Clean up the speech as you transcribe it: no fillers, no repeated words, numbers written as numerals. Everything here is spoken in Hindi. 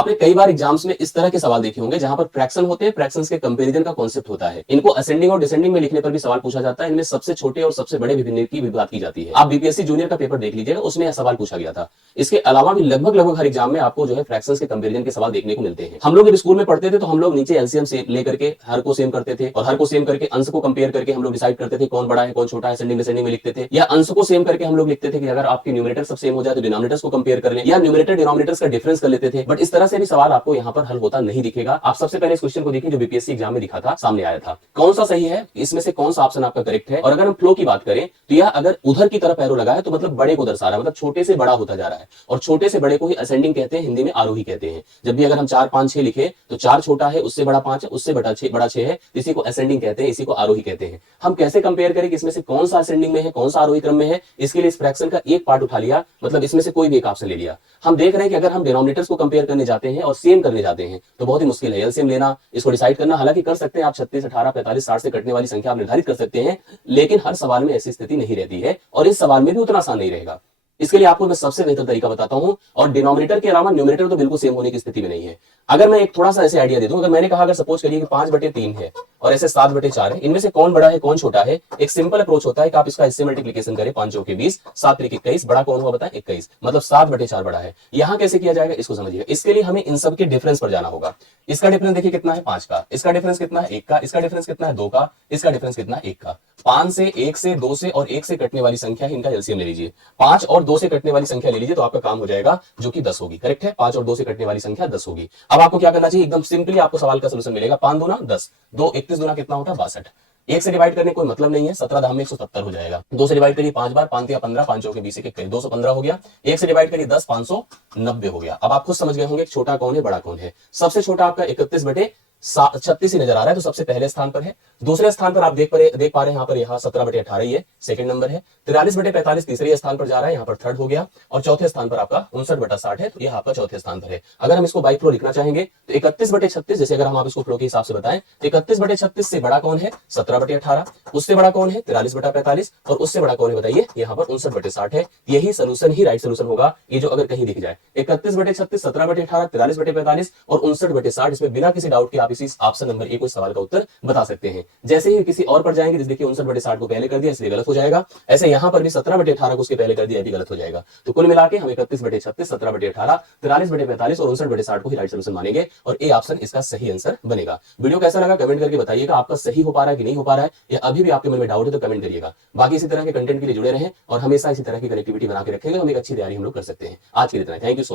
आपने कई बार एग्जाम्स में इस तरह के सवाल देखे होंगे जहां पर फ्रैक्शन होते हैं, फ्रैक्शंस के कंपैरिजन का कांसेप्ट होता है। इनको असेंडिंग और डिसेंडिंग में लिखने पर भी सवाल पूछा जाता है। इनमें सबसे छोटे और सबसे बड़े विभिन्न की भी बात की जाती है। आप बीपीएससी जूनियर का पेपर देख लीजिएगा, उसमें यह सवाल पूछा गया था। इसके अलावा भी लगभग लगभग हर एग्जाम में आपको जो है फ्रैक्शंस के कंपैरिजन के सवाल देखने को मिलते हैं। हम लोग जब स्कूल में पढ़ते थे तो हम लोग नीचे एलसीएम से लेकर के हर को सेम करते थे और हर को सेम करके अंश को कंपेयर करके हम लोग डिसाइड करते थे कौन बड़ा है कौन छोटा है, असेंडिंग डिसेंडिंग में लिखते थे। या अंश को सेम करके हम लोग लिखते थे कि अगर आपके न्यूमरेटर सब सेम हो जाए तो डिनोमिनेटर्स को कंपेयर कर लें, या न्यूमरेटर डिनोमिनेटर्स का डिफरेंस कर लेते थे। बट इस तरह से भी सवाल आपको यहाँ पर हल होता नहीं दिखेगा। आप सबसे पहले इस क्वेश्चन को देखिए जो बीपीएससी एग्जाम में दिखा था, सामने आया था। कौन सा सही है, इसमें से कौन सा ऑप्शन आपका करेक्ट है। और अगर हम फ्लो की बात करें तो यह अगर उधर की तरफ एरो लगा है तो मतलब बड़े को दर्शा रहा है, मतलब छोटे से बड़ा होता जा रहा है। और छोटे से बड़े को ही असेंडिंग कहते हैं, हिंदी में आरोही कहते हैं। जब भी अगर हम 4 5 6 लिखे तो 4 छोटा है, उससे बड़ा 5 है, उससे बड़ा 6 है, इसी को असेंडिंग कहते हैं, इसी को आरोही कहते हैं। हम कैसे कंपेयर करें कि इसमें से कौन सा असेंडिंग में है कौन सा आरोही क्रम में है। इसके लिए इस फ्रैक्शन का एक पार्ट उठा लिया, मतलब इसमें से कोई भी एक ऑप्शन ले लिया। हम देख रहे हैं कि अगर हम डिनोमिनेटर्स को कंपेयर करने जाते हैं और सेम करने जाते हैं तो बहुत ही मुश्किल है एलसीएम लेना, इसको डिसाइड करना। हालांकि कर सकते हैं आप 36 18 45 60 से कटने वाली संख्या आप निर्धारित कर सकते हैं, लेकिन हर सवाल में ऐसी स्थिति नहीं रहती है और इस सवाल में भी उतना आसान नहीं रहेगा। इसके लिए आपको मैं सबसे बेहतर तरीका बताता हूं। और डिनोमिनेटर के अलावा न्यूमरेटर तो बिल्कुल सेम होने की स्थिति में नहीं है। अगर मैं एक थोड़ा सा ऐसे आइडिया दे दूं, अगर मैंने कहा अगर सपोज करिए कि 5/3 है और ऐसे 7/4 है, इनमें से कौन बड़ा है कौन छोटा है, एक सिंपल अप्रोच होता है कि आप इसका इससे मल्टीप्लिकेशन करें, 5 चौके 20, 7 त्रिक 21, बड़ा कौन हुआ बताएं 21, मतलब 7/4 बड़ा है। यहां कैसे किया जाएगा इसको समझिएगा। इसके लिए हमें इन सब के डिफरेंस पर जाना होगा। इसका डिफरेंस देखिए कितना है 5 का, इसका डिफरेंस कितना है 1 का, इसका डिफरेंस कितना है 2 का, इसका डिफरेंस कितना है 1 का। 5 से 1 से 2 से और 1 से कटने वाली संख्या है, इनका एलसीएम ले लीजिए। 5 और 2 से कटने वाली संख्या ले लीजिए तो आपका काम हो जाएगा, जो कि 10 होगी। करेक्ट है, 5 और 2 से कटने वाली संख्या 10 होगी। अब आपको क्या करना चाहिए, एकदम सिंपली आपको सवाल का सलूशन मिलेगा। 5 दूना 10, 2 31 दूना कितना होता है 62। 1 से डिवाइड करने कोई मतलब नहीं है, 17 धाम में 170 हो जाएगा। 2 से डिवाइड करिए 5 बार, 5 या 15, 5 चौके 20 21, 215 हो गया। 1 से डिवाइड करिए 10, 590 हो गया। अब आप खुद समझ गए होंगे छोटा कौन है बड़ा कौन है। सबसे छोटा आपका 31/36 ही नजर आ रहा है, तो सबसे पहले स्थान पर है। दूसरे स्थान पर आप देख पा रहे हैं यहाँ पर, यहाँ 17/18 ही है, सेकंड नंबर है। 43/45 तीसरे स्थान पर जा रहा है, यहाँ पर थर्ड हो गया। और चौथे स्थान पर आपका 59/60 है, तो यह आपका चौथे स्थान पर है। अगर हम इसको बाई फ्लो लिखना चाहेंगे तो 31/36, जैसे अगर हम आप इसको फ्लो के हिसाब से बताएं तो 31/36 से बड़ा कौन है 17/18, उससे बड़ा कौन है 43/45, और उससे बड़ा कौन है बताइए यहाँ पर 59/60 है। यही सोल्यूशन ही राइट सोल्यूशन होगा, ये जो अगर कहीं दिख जाए 31/36, 17/18, 43/45 और 59/60, इसमें बिना किसी डाउट के आप इसी ऑप्शन नंबर ए को इस सवाल का उत्तर बता सकते हैं। जैसे ही किसी और पर जाएंगे, जैसे देखिए 59/60 को पहले कर दिया इसलिए गलत हो जाएगा, ऐसे यहां पर भी 17/18 को उसके पहले कर दिया भी गलत हो जाएगा। तो कुल मिलाकर हम 31/36, 17/18, 43/45 और 59/60 को ही राइट सोल्यूशन मानेंगे और ए ऑप्शन इसका सही आंसर बनेगा। वीडियो कैसा लगा कमेंट करके बताइएगा। आपका सही हो पा रहा है कि नहीं हो पा रहा है, या अभी भी आपके मन में डाउट है तो कमेंट करिएगा। बाकी इसी तरह के कंटेंट के लिए जुड़े रहें और हमेशा इसी तरह की कनेक्टिविटी बना के रखेंगे, हम एक अच्छी तैयारी हम लोग कर सकते हैं। आज के लिए इतना, थैंक यू सो मच।